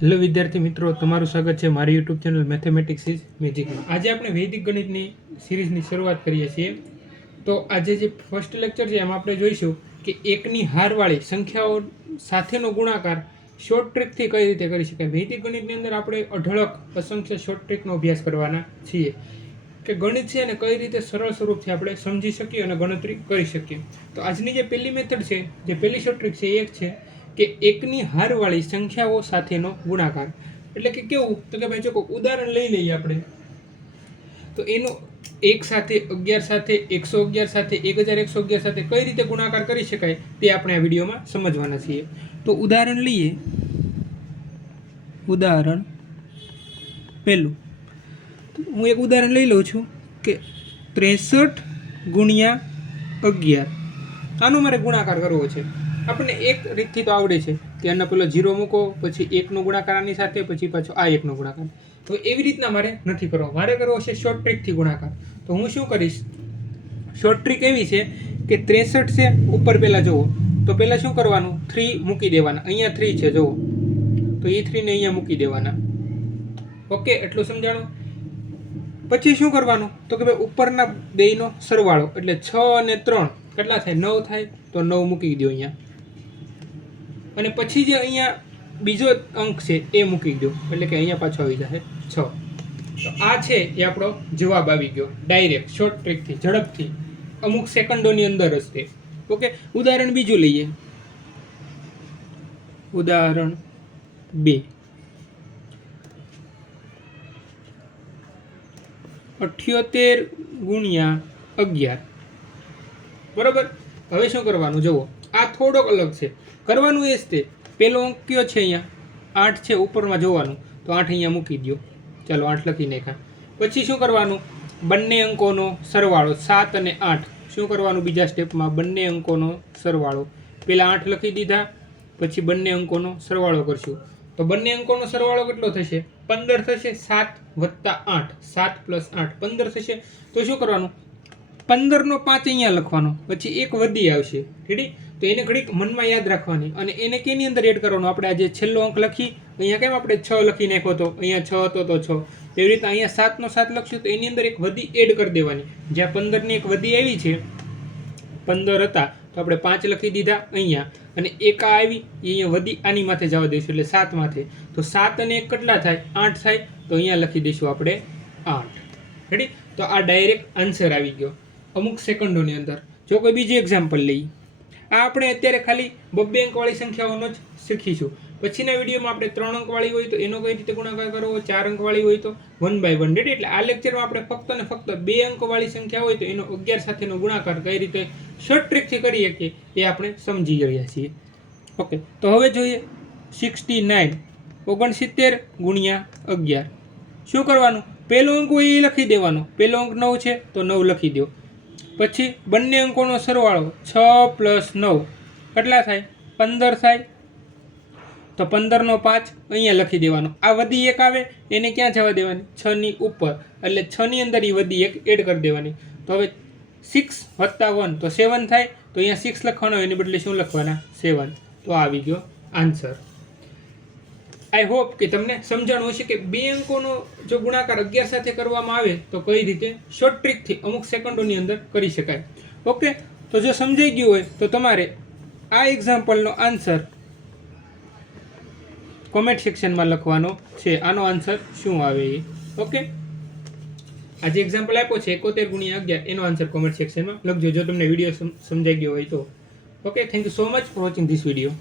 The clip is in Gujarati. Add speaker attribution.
Speaker 1: હેલો વિદ્યાર્થી મિત્રો, તમારું સ્વાગત છે મારી યુટ્યુબ ચેનલ મેથેમેટિક્સ ઇઝ મેજિકમાં આજે આપણે વૈદિક ગણિતની સિરીઝની શરૂઆત કરીએ છીએ. તો આજે જે ફર્સ્ટ લેક્ચર છે, એમાં આપણે જોઈશું કે એકની હારવાળી સંખ્યાઓ સાથેનો ગુણાકાર શોર્ટ ટ્રીકથી કઈ રીતે કરી શકાય. વૈદિક ગણિતની અંદર આપણે અઢળક અસંખ્ય શોર્ટ ટ્રીકનો અભ્યાસ કરવાના છીએ. કે ગણિત છે અને કઈ રીતે સરળ સ્વરૂપથી આપણે સમજી શકીએ અને ગણતરી કરી શકીએ. તો આજની જે પહેલી મેથડ છે, જે પહેલી શોર્ટ ટ્રીક છે એક છે. કે એકની હારવાળી સંખ્યાઓ સાથેનો ગુણાકાર. એટલે કે કેવું? તો કે ભાઈ જો ઉદાહરણ લઈ લઈએ આપણે. તો એનો એક સાથે અગિયાર સાથે એકસો અગિયાર સાથે એક હજાર એકસો અગિયાર સાથે કઈ રીતે ગુણાકાર કરી શકાય તે આપણે આ વિડીયોમાં સમજવાના છીએ. તો ઉદાહરણ લઈએ. ઉદાહરણ પહેલું. હું એક ઉદાહરણ લઈ લઉં છું કે ત્રેસઠ ગુણ્યા અગિયાર. આનો મારે ગુણાકાર કરવો છે. આપણને એક રીતથી તો આવડે છે કે એના પેલો જીરો મૂકો, પછી એકનો ગુણાકાર આની સાથે, પછી પાછો આ એકનો ગુણાકાર. તો એવી રીતના મારે નથી કરવો. મારે કરવો છે શોર્ટ ટ્રીકથી ગુણાકાર. તો હું શું કરીશ? શોર્ટ ટ્રીક એવી છે કે ત્રેસઠ છે, ઉપર પહેલાં જુઓ. તો પહેલાં શું કરવાનું? થ્રી મૂકી દેવાના. અહીંયા થ્રી છે, જુઓ. તો એ થ્રીને અહીંયા મૂકી દેવાના. ઓકે, એટલું સમજાણું? પછી શું કરવાનું? તો કે ભાઈ ઉપરના બેયનો સરવાળો, એટલે છ અને ત્રણ. કેટલા થાય? નવ થાય? તો નવ મૂકી દો અહીંયા. અને પછી જે અહીંયા બીજો અંક છે, એ મૂકી દો એટલે કે અહીંયા પાછો આવી જશે છ. તો આ છે એ આપણો જવાબ આવી ગયો. ડાયરેક્ટ શોર્ટ ટ્રીકથી ઝડપથી. અમુક સેકન્ડોની અંદર તે ઓકે? ઉદાહરણ બીજું લઈએ. ઉદાહરણ બે. અઠ્યોતેર ગુણ્યા અગિયાર. બરાબર? હવે શું કરવાનું? જુઓ. આ થોડોક અલગ છે. કરવાનું એ જ તે. પેલો અંક કયો છે અહીંયા? આઠ છે, ઉપરમાં જોવાનું. તો આઠ અહીંયા મૂકી દો ચાલો, આઠ લખી નાખ્યા. પછી શું કરવાનું? બંને અંકોનો સરવાળો સાત અને આઠ. શું કરવાનું બીજા સ્ટેપમાં? બંને અંકોનો સરવાળો. પહેલાં આઠ લખી દીધા, પછી બંને અંકોનો સરવાળો કરશું. તો બંને અંકોનો સરવાળો કેટલો થશે? પંદર થશે, સાત વત્તા આઠ. સાત પ્લસ આઠ પંદર થશે. તો શું કરવાનું? પંદરનો પાંચ અહીંયા લખવાનો, પછી એક વધી આવશે. રેડી તો એને ઘડીક મનમાં યાદ રાખવાની. અને એને કેની અંદર એડ કરવાનો? આપણે આજે છેલ્લો અંક લખી, અહીંયા કેમ આપણે છ લખી નાખ્યો હતો અહીંયા છ હતો તો છ. એવી રીતે અહીંયા સાતનો સાત લખશું તો એની અંદર એક વધી એડ કરી દેવાની. જ્યાં પંદરની એક વધી આવી છે, પંદર હતા, તો આપણે પાંચ લખી દીધા અહીંયા. અને એક આ આવી અહીંયા વધી આની માથે જવા દઈશું, એટલે સાત માથે. તો સાત અને એક કેટલા થાય? આઠ થાય, તો અહીંયા લખી દઈશું આપણે આઠ. રેડી તો આ ડાયરેક્ટ આન્સર આવી ગયો. અમુક સેકન્ડોની અંદર. જો કોઈ બીજી એક્ઝામ્પલ લઈએ. આ આપણે અત્યારે ખાલી બબ્બે અંકવાળી સંખ્યાઓનો જ શીખીશું. પછીના વિડીયોમાં આપણે ત્રણ અંકવાળી હોય તો એનો કઈ રીતે ગુણાકાર કરવો? ચાર અંકવાળી હોય તો વન બાય વન રેડી એટલે આ લેક્ચરમાં આપણે ફક્ત ને ફક્ત બે અંકવાળી સંખ્યા હોય તો એનો અગિયાર સાથેનો ગુણાકાર કઈ રીતે શોર્ટ ટ્રીકથી કરી શકીએ એ આપણે સમજી રહ્યા છીએ. ઓકે તો હવે જોઈએ સિક્સટી નાઇન ઓગણસિત્તેર ગુણ્યા અગિયાર. શું કરવાનું? પહેલો અંક હોય એ લખી દેવાનો. પહેલો અંક નવ છે તો નવ લખી દો પછી બંને અંકોનો સરવાળો છ પ્લસ નવ. કેટલા થાય? પંદર થાય. તો પંદરનો પાંચ અહીંયા લખી દેવાનો. આ વધી એક આવે, એને ક્યાં જવા દેવાની? છની ઉપર. એટલે છની અંદર એ વધી એક એડ કરી દેવાની. તો હવે સિક્સ વત્તા વન તો સેવન થાય. તો અહીંયા સિક્સ લખવાનો, એની બદલે શું લખવાના? સેવન તો આવી ગયો આન્સર આઈ હોપ કે તમને સમજાણું હશે કે બે અંકોનો જો ગુણાકાર અગિયાર સાથે કરવામાં આવે તો કઈ રીતે? શોર્ટ ટ્રીકથી અમુક સેકન્ડોની અંદર કરી શકાય. ઓકે તો જો સમજાઈ ગયું હોય તો તમારે આ એક્ઝામ્પલનો આન્સર કોમેન્ટ સેક્શનમાં લખવાનો છે. આનો આન્સર શું આવે એ? ઓકે આ જે એક્ઝામ્પલ આપ્યો છે, એકોતેર ગુણ્યા અગિયાર, એનો આન્સર કોમેન્ટ સેક્શનમાં લખજો. જો તમને વીડિયો સમજાઈ ગયો હોય તો. Okay thank you so much for watching this video